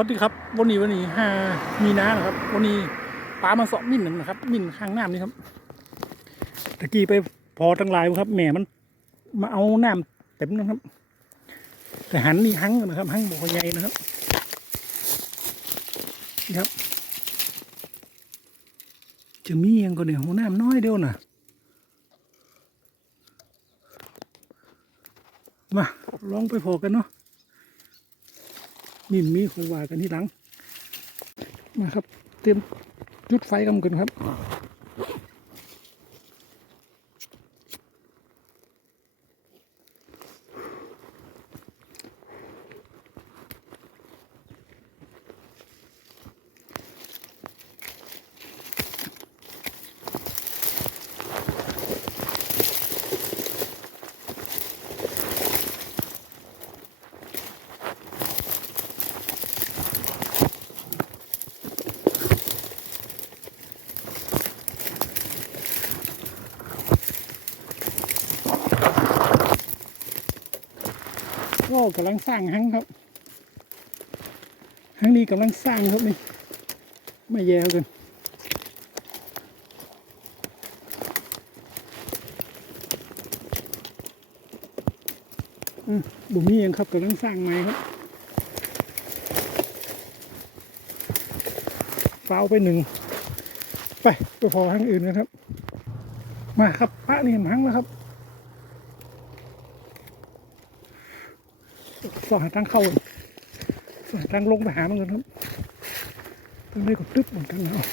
สวัสดีครับวันนี้วันนี้ห้ามีนานะครับวันนี้ปลามาเสาะมิ่นหนึ่งนะครับ มิ่นข้างน้ำนี่ครับตะกี้ไปพอตั้งหลายครับแหม่มันมาเอาน้ำเต็มนะครับ แต่หันนี่หังนะครับหังบอกว่าใหญ่นะครับนี่ครับ จะมียังก็เนี่ยหัวน้ำน้อยเดียวน่ะมาลองไปพอกันเนาะ มีมีคงว่ากันที่หลังมาครับ เตรียมจุดไฟกันกันครับ กำลังสร้างหังครับหังนี้กำลังสร้างครับนี่ไม่แย่กันอืมบุมีเองครับกำลังสร้างใหม่ครับฟ้าไปหนึ่งไปไปพอหังอื่นกันครับ มาครับพระนี่เห็นหังแล้วครับ สองหาทางเข้าสองหาทางลงไปหามันกันครับต้องได้กดตึ๊บเหมือนกันนะ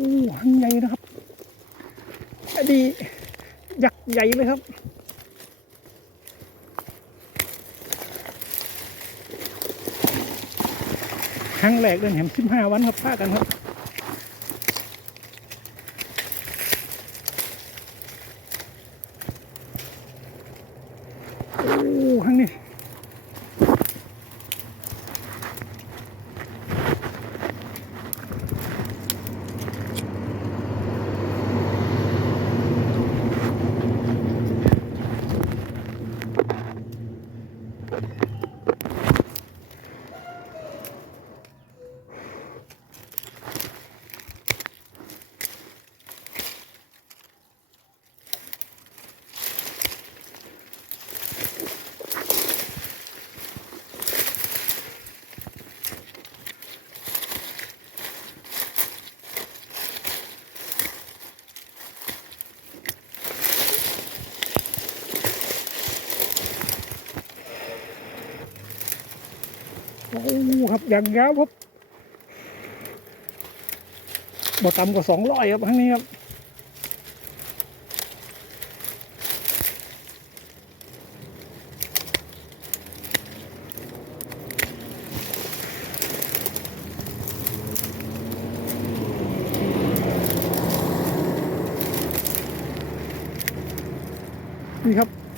โอ้หางใหญ่นะครับอดียักษ์ใหญ่เลยครับครั้งแรกเดินแหมสิบห้าวันครับพากันครับ ครับอย่างยาวครับบ่ต่ำกว่าสองร้อยครับครั้งนี้ครับนี่ครับ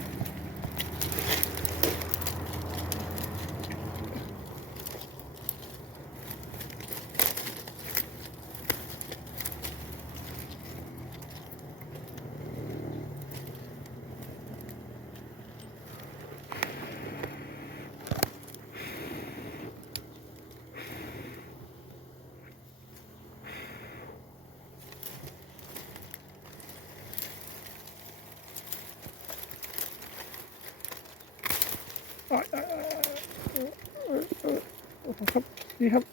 ครับนี่ครับ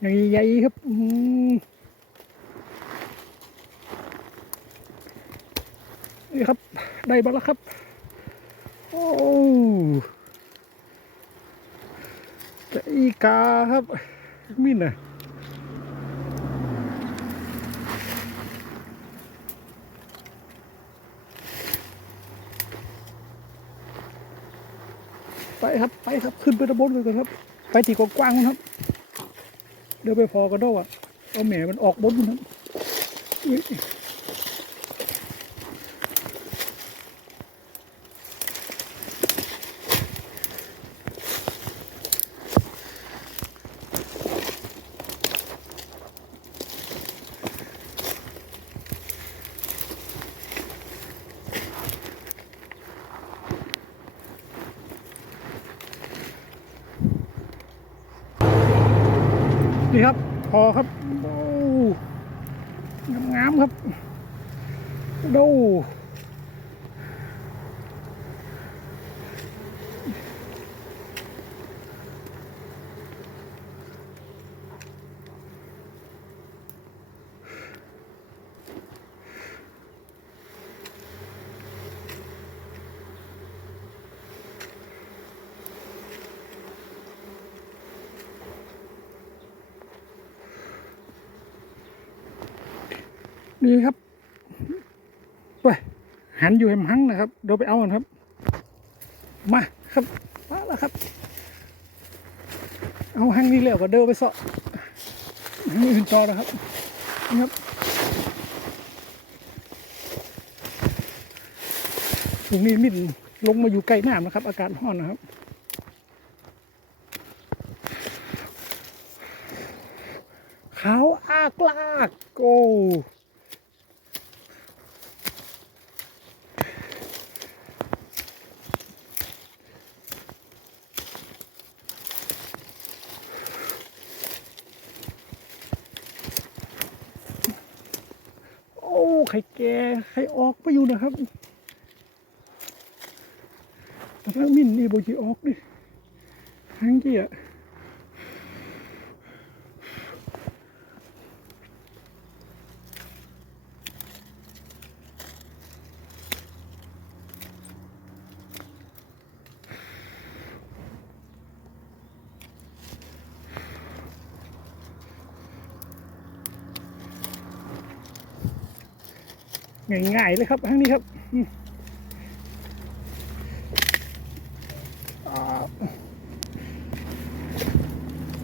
อย่างใหญ่ครับอืมนี่ครับ ได้บ้างแล้วครับ โอ้กะอีกาครับมินน่ะ ไปครับไปครับขึ้นไปตะบนกันก่อนครับ ไปที่กว้างๆนะครับ เดี๋ยวไปพอกระโดดอะเอาแหมมันออกบนนะครับ นี่ครับพอครับโอ้งามๆครับดู นี่ครับไปหันอยู่แหมหังนะครับเดี๋ยวไปเอากันครับ มาครับมาแล้วครับ เอาหังนี้แล้วก็เดินไปเสาะหังนี้ขึ้นจอนะครับนี่ครับตรงนี้มิดลงมาอยู่ใกล้น้ำนะครับ อากาศร้อนนะครับขาวอากลากโอ้โอ้ ไข่แก่ไข่ออกไปอยู่นะครับแต่ถ้ามินนี่บจีออกดิทั้งที่อะ ง่ายๆเลยครับทางนี้ครับอือ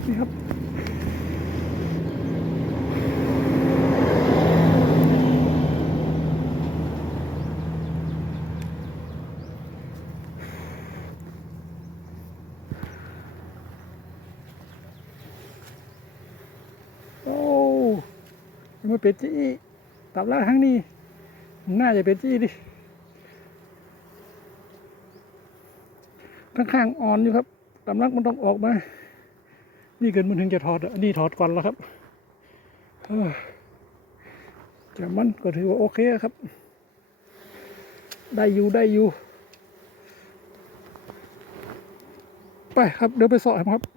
นี่ครับโอ้มาเป็ดจีตับแล่าทางนี้ น่าจะเป็นจี้ดิข้างๆอ่อนอยู่ครับกำลังมันต้องออกมา นี่เกินมันถึงจะถอดอันนี้ถอดก่อนแล้วครับเออจะมันก็ถือว่าโอเคครับ ได้อยู่ได้อยู่ ไปครับเดี๋ยวไปสอบครับ